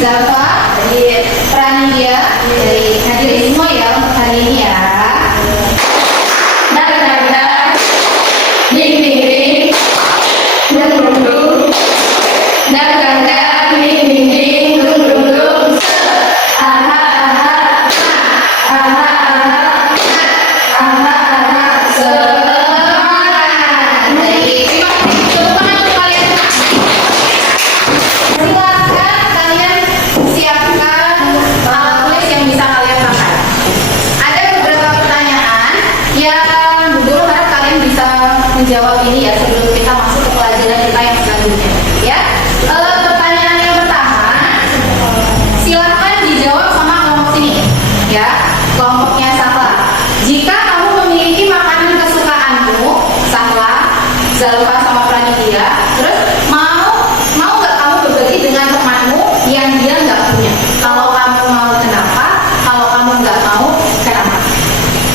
Zalfa dari Pranidia dari hadirin semua ya untuk hari ini ya. Dar ding ding ding dum dum dum dar ding ding ding dum dum dum aha aha aha aha aha aha semangat. Baik, tepuk tangan untuk kalian. Silakan kalian siapkan alat tulis yang bisa kalian pakai. Ada beberapa pertanyaan yang dulu harap kalian bisa menjawab ini ya sebelum kita masuk ke pelajaran kita yang selanjutnya. Ya, pertanyaan yang pertama, silakan dijawab sama kelompok sini. Ya, kelompoknya Sahla. Jika kamu memiliki makanan kesukaanmu, Sahla, Zalfa sama Pranidia, terus mau nggak kamu berbagi dengan temanmu yang dia nggak punya? Kalau kamu mau, kenapa? Kalau kamu nggak mau, kenapa?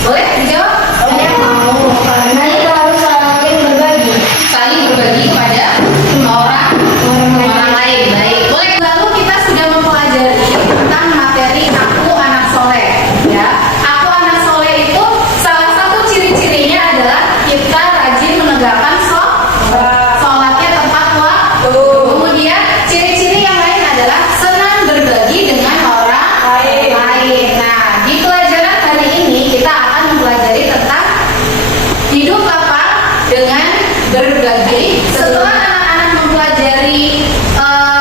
Boleh dijawab? Saya mau, karena itu harus saling berbagi. Saling berbagi kepada orang lain. Baik. Boleh. Lalu kita sudah mempelajari tentang materi aku anak soleh. Ya, aku anak soleh itu salah satu ciri-cirinya adalah kita rajin menegakkan sholatnya tepat waktu. Kemudian ciri-ciri yang lain adalah senang berbagi dengan orang lain. Nah, di pelajaran hari ini kita akan mempelajari tentang hidup lapang dengan berbagi. Setelah anak-anak mempelajari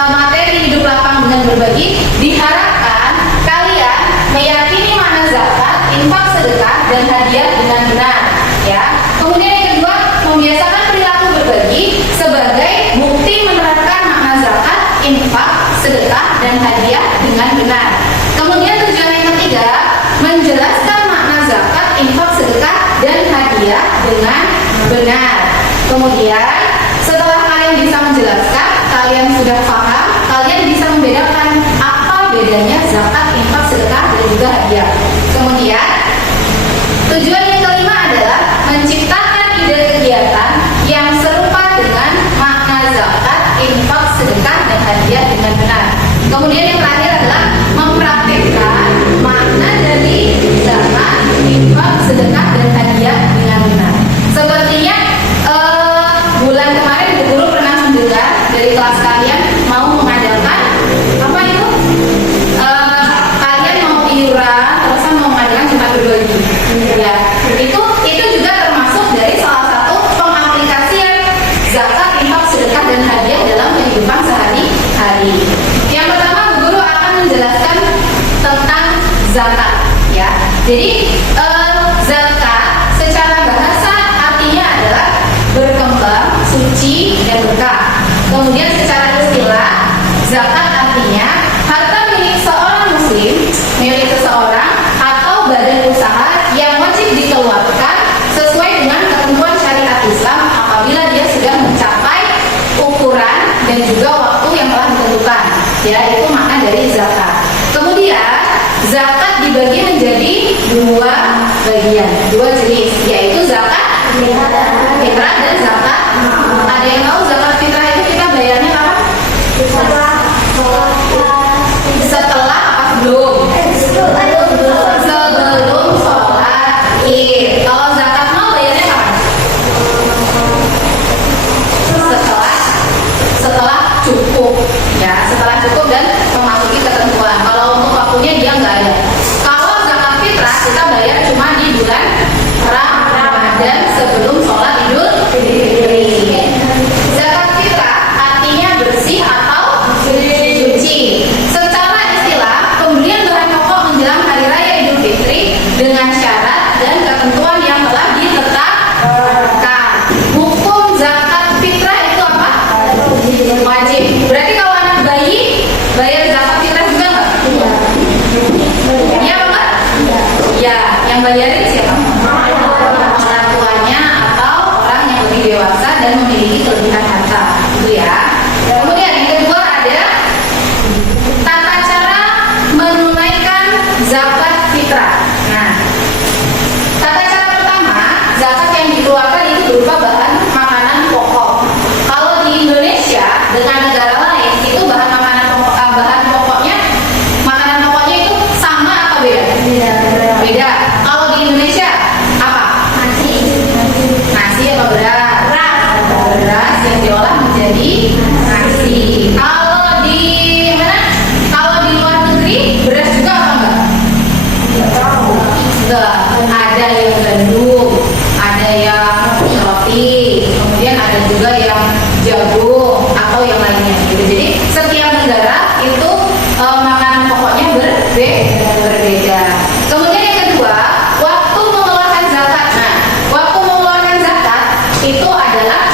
materi hidup lapang dengan berbagi, diharapkan kalian meyakini makna zakat, infak, sedekah, dan hadiah dengan benar. Ya. Kemudian yang kedua, membiasakan perilaku berbagi sebagai bukti menerapkan makna zakat, infak, sedekah, dan hadiah dengan benar. Kemudian tujuan yang ketiga, menjelaskan makna zakat, infak, sedekah, dan hadiah dengan benar. Kemudian setelah kalian bisa menjelaskan, kalian sudah paham, kalian bisa membedakan apa bedanya zakat, infak, sedekah, dan juga hadiah. Kemudian tujuan yang kelima adalah menciptakan ide kegiatan yang serupa dengan makna zakat, infak, sedekah, dan hadiah dengan benar. Kemudian yang terakhir adalah mempraktikkan makna dari zakat, infak, sedekah, dan hadiah dengan benar. Sepertinya bulan kemarin Bu Guru pernah mendengar dari kelas kalian mau mengadakan apa itu? Kalian mau iuran, terusan mau mengadakan jumat berbagi. Ya, itu juga termasuk dari salah satu pengaplikasian zakat, infak, sedekah, dan hadiah dalam kehidupan sehari-hari. Yang pertama, Bu Guru akan menjelaskan tentang zakat. Ya, jadi zakat secara bahasa artinya adalah berkembang, suci, dan berkah. Kemudian secara istilah, zakat artinya harta milik seorang muslim, milik seseorang atau badan usaha yang wajib dikeluarkan sesuai dengan ketentuan syariat Islam apabila dia sudah mencapai ukuran dan juga waktu yang telah ditentukan. Ya, itu makna dari zakat. Kemudian zakat dibagi menjadi dua bagian, dua jenis, yaitu zakat fitrah dan zakat. Ada yang tahu zakat fitrah itu kita bayarnya kapan? Setelah apa sebelum? Sebelum sholat Id. Kalau zakat mal bayarnya kapan? Setelah cukup. Ya, setelah cukup dan memasuki ketentuan. Kalau untuk waktunya dia nggak ada. Kalau zakat fitrah kita bayar cuma di bulan Ramadan sebelum sholat Idul Fitri. Zakat fitrah artinya bersih atau suci. Secara istilah, pembelian bahan pokok menjelang hari raya Idul Fitri dengan syarat dan ketentuan yang telah ditetapkan. Hukum zakat fitrah itu apa? Wajib. Berarti kalau anak bayi bayar zakat fitrah juga nggak? Iya apa enggak? Ya, yang bayarin siapa? Orang tuanya atau orang yang lebih dewasa dan memiliki kelebihan harta, itu ya. Kemudian yang kedua ada tata cara menunaikan zakat fitrah. Nah, tata cara pertama, zakat yang dikeluarkan itu berupa bahan makanan pokok. Kalau di Indonesia dengan negara lain itu bahan makanan pokok, bahan pokoknya berbeda. Kemudian yang kedua, waktu mengeluarkan zakat. Nah, waktu mengeluarkan zakat itu adalah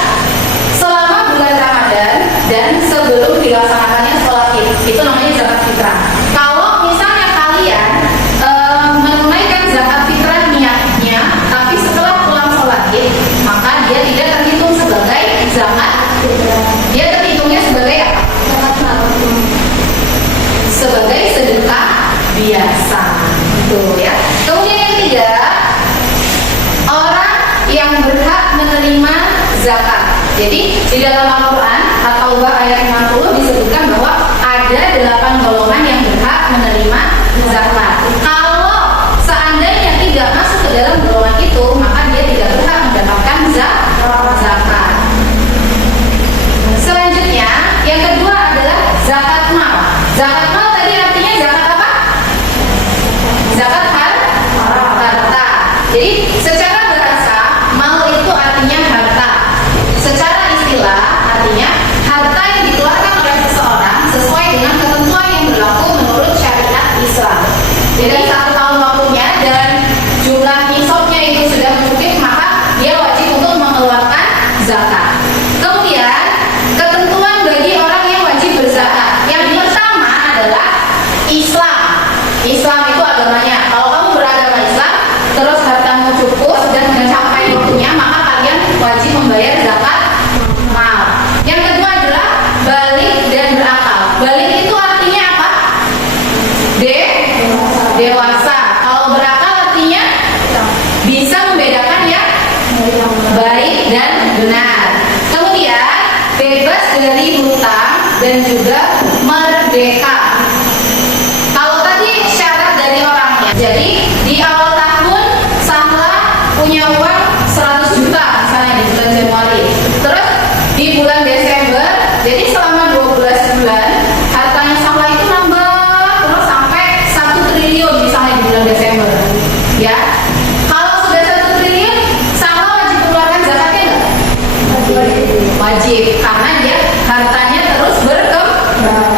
selama bulan Ramadan dan sebelum dilaksanakannya sholat Id. Itu namanya zakat fitrah. Kalau misalnya kalian menunaikan zakat fitrah niatnya, tapi setelah pulang sholat Id, maka dia tidak terhitung sebagai zakat. Dia terhitungnya sebagai apa? Sebagai sedekah biasa, gitu ya. Kemudian yang ketiga, orang yang berhak menerima zakat. Jadi di dalam Al-Quran At-Taubah ayat 60 disebutkan bahwa ada 8 golongan yang berhak menerima zakat. Kalau seandainya tidak masuk ke dalam golongan itu, maka dia tidak berhak mendapatkan zakat. Selanjutnya, yang kedua adalah zakat mal. Zakat mal tadi artinya zakat apa? Zakat harta. Jadi secara bahasa mal itu artinya harta. Secara istilah artinya harta yang dikeluarkan oleh seseorang sesuai dengan ketentuan yang berlaku menurut syariat Islam. Jadi 1 tahun waktunya dan jumlah nisabnya itu sudah mencukupi, maka dia wajib untuk mengeluarkan zakat. Kemudian ketentuan bagi orang yang wajib berzakat. Yang pertama adalah Islam. Islam itu agamanya. Kalau kamu beragama Islam, terus hartamu cukup dan mencapai waktunya, maka kalian wajib membayar zakat mal. Yang kedua adalah balik dan berakal. Balik itu artinya apa? Dewasa. Kalau berakal artinya bisa membedakan yang baik dan benar. Kemudian bebas dari hutang dan juga merdeka. Kalau tadi syarat dari orangnya, jadi di awal tahun Sahla punya uang 100 juta misalnya di bulan Januari. Terus di bulan Desember, jadi selama 12 bulan hartanya Sahla itu nambah terus sampai 1 triliun misalnya di bulan Desember. Ya. Kalau sudah 1 triliun, Sahla wajib mengeluarkan zakatnya enggak? Wajib, karena dia hartanya terus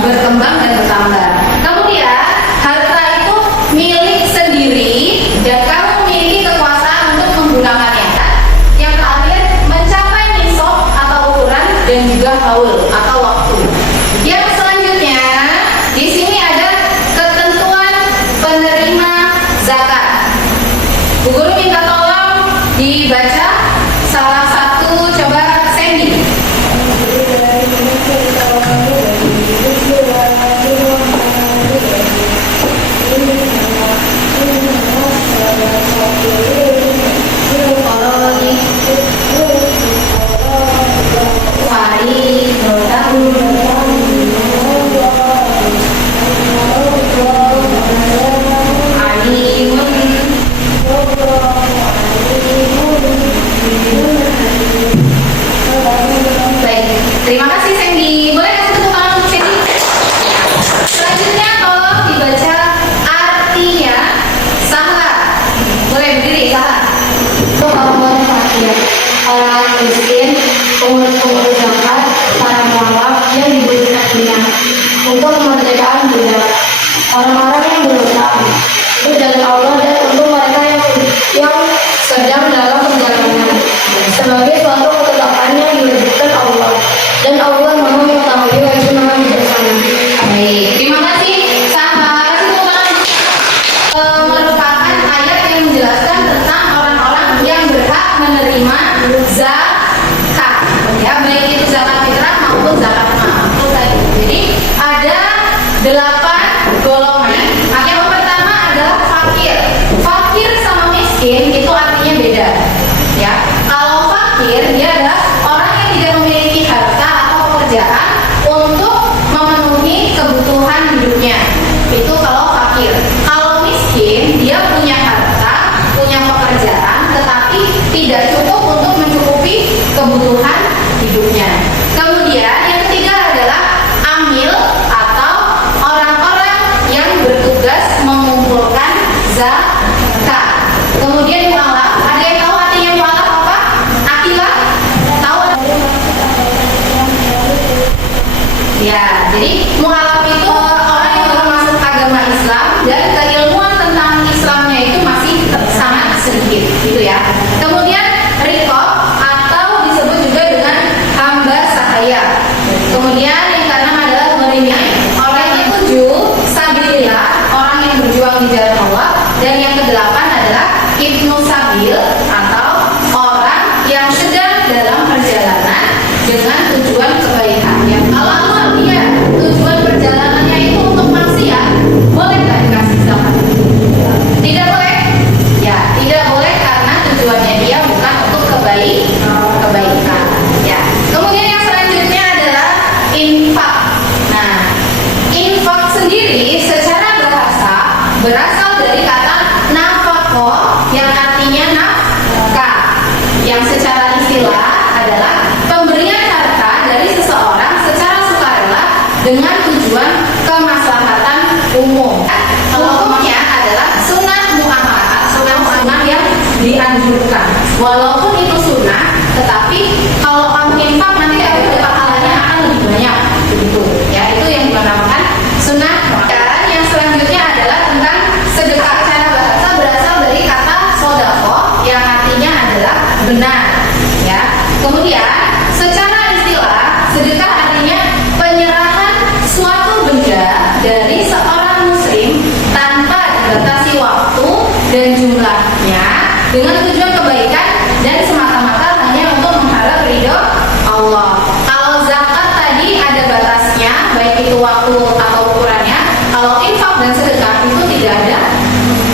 berkembang dan bertambah. Kemudian harta itu milik sendiri dan kamu memiliki kekuasaan untuk menggunakannya. Yang terakhir, mencapai nisab atau ukuran dan juga haul atau waktu. Yang selanjutnya di sini ada ketentuan penerima zakat. Bu Guru minta tolong dibaca salah satu, coba Sandy. Baik, terima kasih Sandy. Boleh kasih tepuk tangan untuk Sandy? Selanjutnya tolong dibaca artinya Sahla. Boleh berdiri, Sahla. Untuk orang-orang fakir, orang miskin, pengurus-pengurus zakat, para mualaf yang diberi dunia, untuk kemerdekaan budak, orang-orang yang berhutang, itu dari Allah dan untuk mereka yang sedang dalam perjalanan, sebagai suatu ketetapan yang diwujudkan Allah, dan Allah Maha mengetahui wajib Maha bijaksana. Baik, terima kasih Sahla. Kasih tepuk tangan. Merupakan ayat yang menjelaskan tentang orang-orang yang berhak menerima zakat. Ya, baik itu zakat fitrah maupun zakat mal. Jadi ada 8 golongan. Yang pertama adalah fakir. Fakir sama miskin itu artinya beda. Ya, kalau fakir dia adalah orang yang tidak memiliki harta atau pekerjaan untuk memenuhi kebutuhan hidupnya. Itu kalau fakir. Kalau miskin dia punya harta, punya pekerjaan, tetapi tidak cukup untuk mencukupi kebutuhan hidupnya. Kemudian yang ketiga adalah amil atau orang-orang yang bertugas mengumpulkan zakat. Kemudian mualaf. Ada yang tahu artinya mualaf apa? Akilah? Tahu? Ya, jadi mualaf itu orang yang baru masuk agama Islam dan berasal dari kata nafaqah yang artinya nafkah, yang secara istilah adalah pemberian harta dari seseorang secara sukarela dengan tujuan kemaslahatan umum. Hukumnya adalah sunnah muamalah, sunnah yang dianjurkan. Walaupun itu sunnah, tetapi kalau kamu infak nanti pahalanya akan lebih banyak, begitu. Ya, itu yang dinamakan sunnah. Dan yang selanjutnya adalah tentang sedekah. Secara bahasa berasal dari kata sodaqah yang artinya adalah benar. Ya. Kemudian secara istilah sedekah artinya penyerahan suatu benda dari seorang muslim tanpa dibatasi waktu dan jumlahnya dengan tujuan kebaikan dan semata-mata hanya untuk mengharap ridho Allah. Kalau zakat tadi ada batasnya, baik itu waktu atau ukurannya. Kalau infak dan sedekah itu tidak ada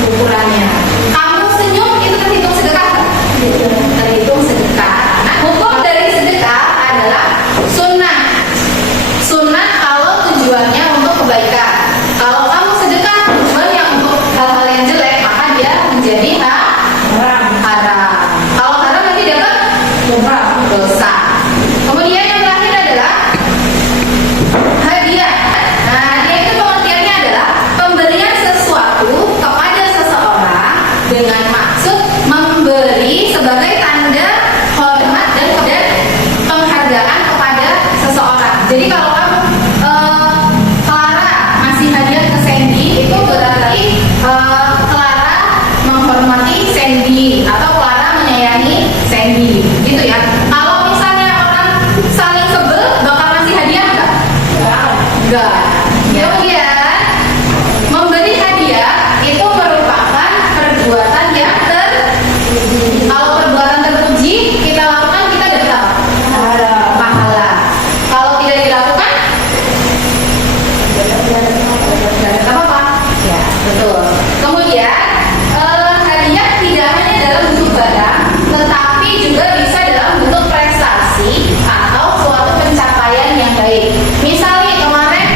ukurannya. Kamu senyum itu terhitung sedekah kan? Terhitung sedekah. Nah, hukum dari sedekah adalah sunnah. Sunnah kalau tujuannya untuk kebaikan. Kalau kamu sedekah tujuannya untuk hal-hal yang jelek, maka dia menjadi haram. Kalau haram nanti dapat dosa. Kemudian yang terakhir adalah hadiah. Nah, hadiah itu pengertiannya adalah pemberian sesuatu kepada seseorang dengan maksud memberi sebagai tanda hormat dan penghargaan kepada seseorang. Jadi kalau kamu Clara ngasih hadiah ke Sandy, itu berarti Clara menghormati Sandy atau Clara menyayangi Sandy, gitu ya. Kalau misalnya orang saling sebel, bakal ngasih hadiah nggak? Enggak. Kemudian memberi hadiah itu merupakan perbuatan yang kalau perbuatan terpuji kita lakukan, kita dapat pahala. Kalau tidak dilakukan, tidak apa-apa. Ya, betul. Kemudian hadiah tidak hanya dalam bentuk barang, tetapi juga bisa dalam bentuk prestasi atau suatu pencapaian yang baik. Misalnya kemarin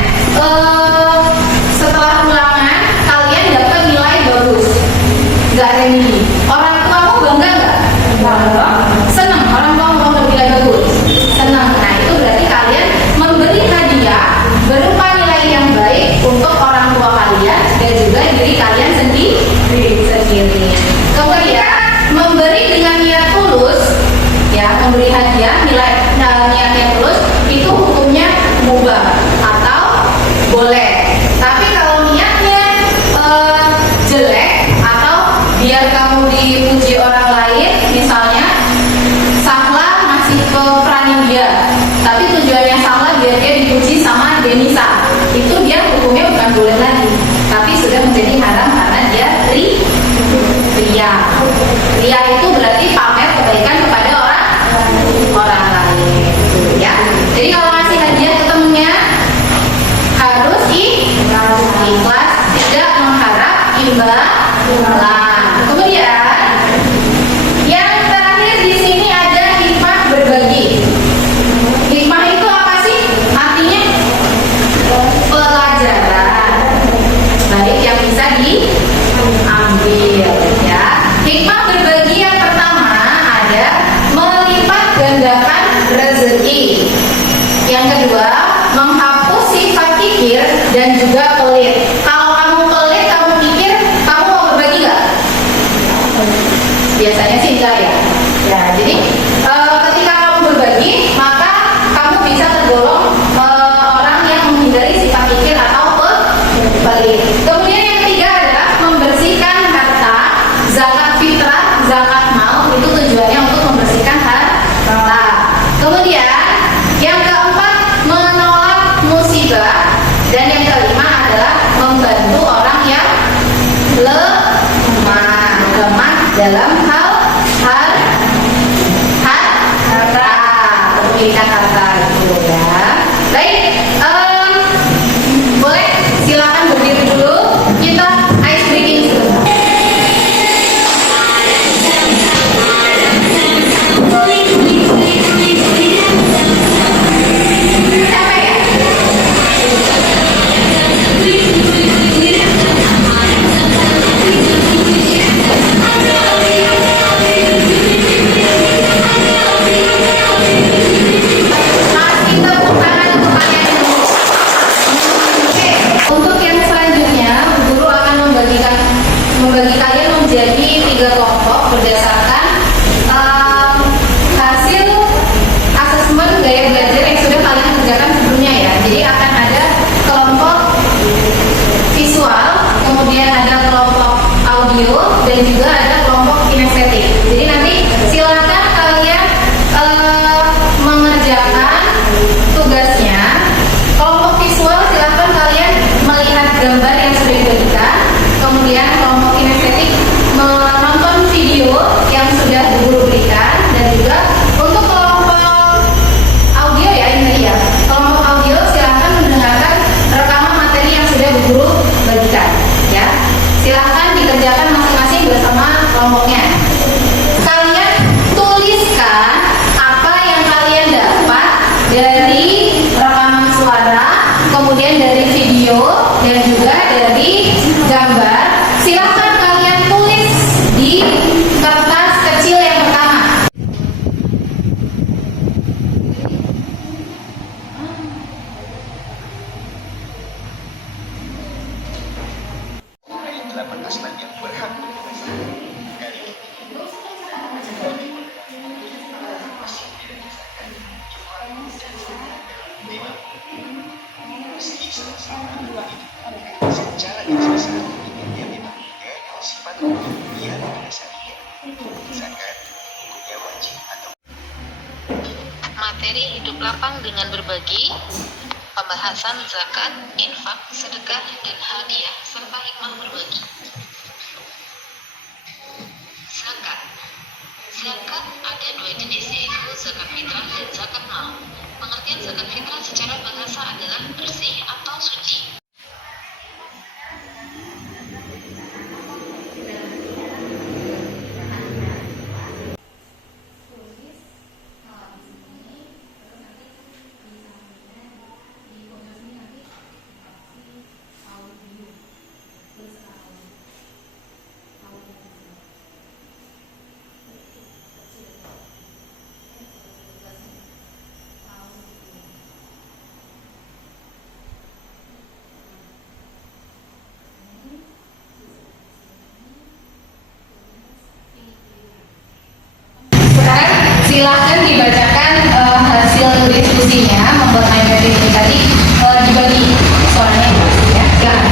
setelah ulangan kalian dapat nilai bagus, nggak ada nilai. Orang tuamu bangga nggak? Senang. Orang tuamu dapat nilai bagus, senang. Nah, itu berarti kalian memberi hadiah berupa nilai yang baik untuk orang tua kalian dan juga diri kalian sendiri. Kemudian memberi dengan niat tulus, ya, memberi hadiah niat yang tulus itu hukumnya mubah atau boleh. Tapi kalau niatnya jelek atau biar kamu dipuji orang lain, misalnya Sahla masih ke Pranindia, tapi tujuannya Sahla biar dia dipuji sama Denisa, itu dia hukumnya bukan boleh lagi, tapi sudah menjadi haram karena dia ria. Ria itu berarti pamer kebaikan kepada orang lain, ya. Jadi kalau ngasih hadiah ke temennya harus ikhlas, tidak mengharap imbalan. Kemudian yang terakhir di sini ada hikmah berbagi. Hikmah itu apa sih? Artinya pelajaran baik yang bisa diambil, ya. Hikmah berbagi yang pertama ada melipat gandakan rezeki. Yang kedua, menghapus sifat kikir dan juga pelit. Kalau kamu pelit, kamu kikir, kamu mau berbagi nggak? Biasanya sih enggak, ya. Ya, jadi ketika kamu berbagi, maka kamu bisa tergolong orang yang menghindari sifat kikir atau pelit. Kemudian yang ketiga adalah membersihkan harta, zakat fitrah, zakat mal, itu tujuannya untuk membersihkan harta. Kemudian yang keempat menolak musibah, dan yang kelima adalah membantu orang yang lemah dalam hal harta, kepemilikan harta itu, ya. Baik, boleh silakan berdiri dulu. audio, dan juga ada kelompok kinestetik. Jadi nanti silakan kalian mengerjakan tugasnya. Kelompok visual silakan kalian melihat gambar yang sudah dibagikan, kemudian kelompok kinestetik menonton video yang sudah guru berikan, dan juga untuk kelompok audio ya ini ya. Kelompok audio silakan mendengarkan rekaman materi yang sudah guru bagikan ya. Silakan dikerjakan masing-masing bersama kelompoknya. Kalian tuliskan apa yang kalian dapat dari rekaman suara, kemudian dari video, dan juga dari gambar. Silakan kalian tulis di kertas kecil yang pertama. Dari 18 lain yang berhak kali ini masih dirasakan meski sama-sama secara dasar dia memang punya sifat yang mendasari, misalkan hukumnya wajib atau materi hidup lapang dengan berbagi, pembahasan zakat, infak, sedekah, dan hadiah, serta hikmah berbagi. Zakat. Zakat ada dua jenis, yaitu zakat fitrah dan zakat mal. Pengertian zakat fitrah secara bahasa adalah bersih atau suci. Sekarang silahkan dibacakan hasil diskusinya, membuat materi ini tadi dibagi suaranya ya. Silakan.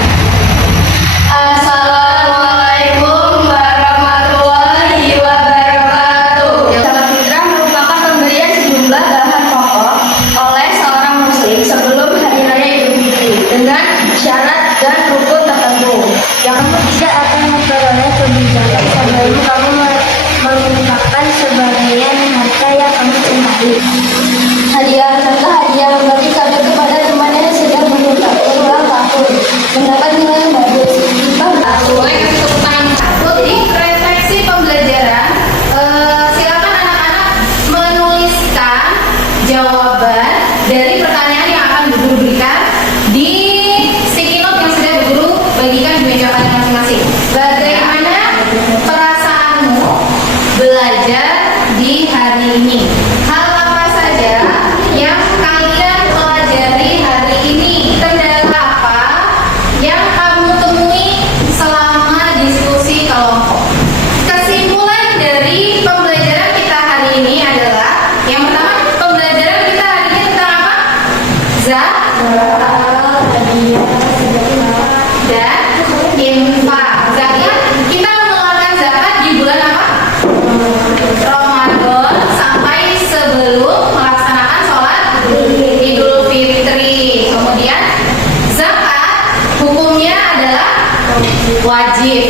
Assalamualaikum warahmatullahi wabarakatuh. Zakat fitrah merupakan pemberian sejumlah bahan pokok oleh seorang muslim sebelum hari raya Idul Fitri dengan syarat dan rukun tertentu. Yang kamu tidak akan memperoleh kebijakan sebelum kamu menginfakkan sebagian harta yang kamu cintai. Hadiah serta hadiah memberi kado kepada teman yang sedang mengucapkan ulang tahun mendapat nilai yang bagus. Boleh kasih tepuk tangan. Untuk refleksi pembelajaran, silakan anak-anak menuliskan jawaban dari pertanyaan yang akan guru berikan di sticky note yang sudah guru bagikan di meja kalian masing-masing. Bagaimana perasaanmu belajar di hari ini? Hal apa saja yang kalian pelajari hari ini? Kendala apa yang kamu temui selama diskusi kelompok? Kesimpulan dari pembelajaran kita hari ini adalah yang pertama, pembelajaran kita hari ini tentang apa? Zakat dan infak. Zakat, kita mengeluarkan zakat di bulan apa? Ramadan sampai sebelum melaksanakan sholat Idul Fitri. Kemudian zakat hukumnya adalah wajib